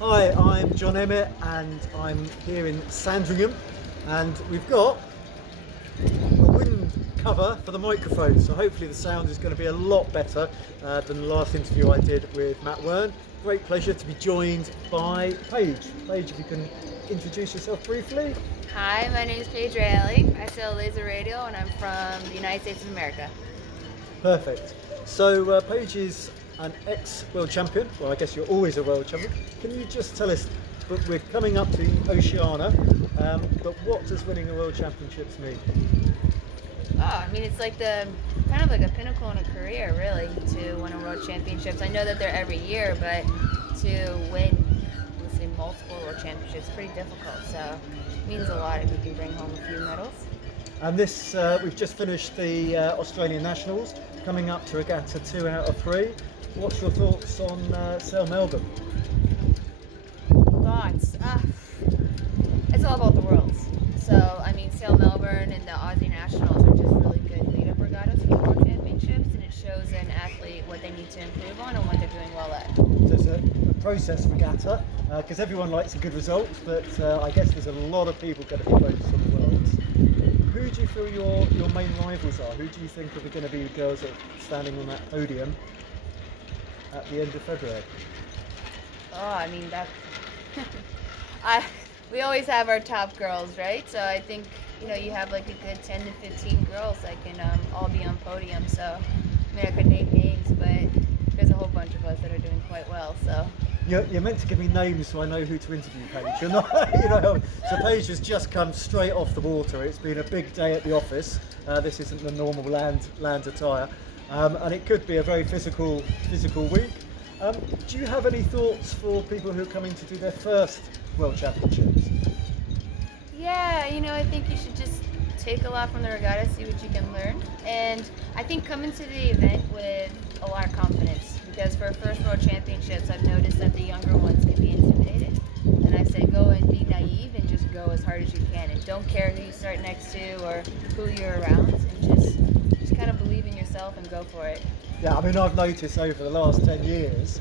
Hi, I'm John Emmett and I'm here in Sandringham, and we've got a wind cover for the microphone, so hopefully the sound is going to be a lot better than the last interview I did with Matt Wern. Great pleasure to be joined by Paige. Paige, if you can introduce yourself briefly. Hi, my name is Paige Railey. I sell laser radio and I'm from the United States of America. Perfect. So Paige is an ex-world champion. Well, I guess you're always a world champion. Can you just tell us, but we're coming up to Oceania, but what does winning a world championships mean? Oh, I mean, it's like kind of like a pinnacle in a career, really, to win a world championships. I know that they're every year, but to win, let's say, multiple world championships is pretty difficult. So it means a lot if you can bring home a few medals. And this, we've just finished the Australian Nationals, coming up to regatta 2 out of 3. What's your thoughts on Sail Melbourne? Thoughts? It's all about the worlds. So, I mean, Sail Melbourne and the Aussie Nationals are just really good lead-up regattas for the World Championships, and it shows an athlete what they need to improve on and what they're doing well at. So it's a process regatta, because everyone likes a good result, but I guess there's a lot of people going to be focused on the worlds. Who do you feel your main rivals are? Who do you think are going to be the girls that are standing on that podium at the end of February? Oh, I mean, we always have our top girls, right? So I think, you have like a good 10 to 15 girls that can all be on podium. So, I mean, I could name names, but there's a whole bunch of us that are doing quite well, so. You're meant to give me names so I know who to interview, Paige. You're not, so Paige has just come straight off the water. It's been a big day at the office. This isn't the normal land attire. And it could be a very physical week. Do you have any thoughts for people who are coming to do their first World Championships? Yeah, I think you should just take a lot from the regatta, see what you can learn. And I think come into the event with a lot of confidence, because for first World Championships, I've noticed that the younger ones can be intimidated. And I say go and be naive and just go as hard as you can, and don't care who you start next to or who you're around, and just kind of believe in yourself and go for it. Yeah, I mean, I've noticed over the last 10 years,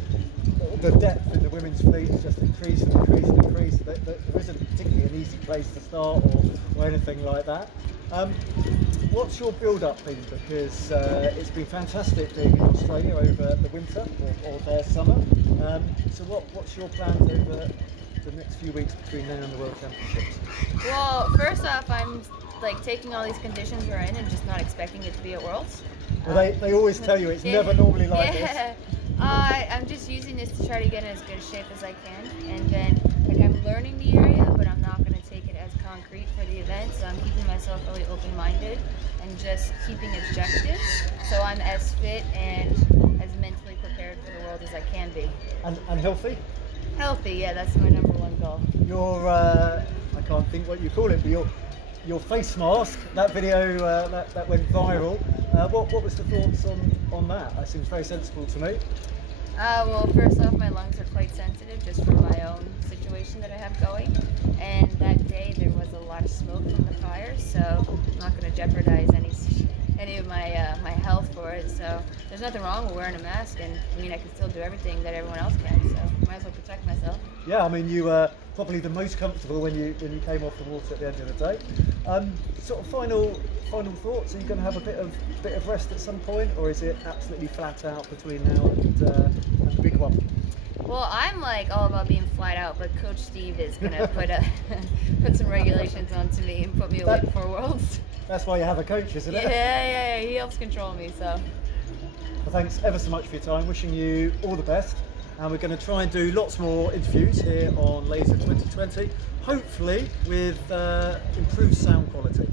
the depth in the women's fleet has just increased and increased and increased. There isn't particularly an easy place to start or anything like that. What's your build-up been? Because it's been fantastic being in Australia over the winter or their summer. So what's your plans over the next few weeks between now and the World Championships? Well, first off, I'm taking all these conditions we're in and just not expecting it to be at Worlds. Well, they always tell you it's never normally like this. I'm just using this to try to get in as good a shape as I can, and then I'm learning the area, but I'm not going to take it as concrete for the event. So I'm keeping myself really open-minded and just keeping objectives, so I'm as fit and as mentally prepared for the world as I can be. And healthy? Healthy, yeah, that's my number one goal. Your I can't think what you call it, but your face mask, that video that went viral. What was the thoughts on that? That seems very sensible to me. Well, first off, my lungs are quite sensitive just from my own situation that I have going. And that day there was a lot of smoke from the fire, so I'm not going to jeopardize any of my health for it. So there's nothing wrong with wearing a mask, and I mean, I can still do everything that everyone else can, so I might as well protect myself. Yeah, I mean, you were probably the most comfortable when you came off the water at the end of the day. Sort of final thoughts. Are you going to have a bit of rest at some point, or is it absolutely flat out between now and the big one? Well, I'm all about being flat out, but Coach Steve is going to put some regulations onto me and put me away before Worlds. That's why you have a coach, isn't it? Yeah, he helps control me, so. Well, thanks ever so much for your time. Wishing you all the best. And we're going to try and do lots more interviews here on Laser 2020, hopefully with improved sound quality.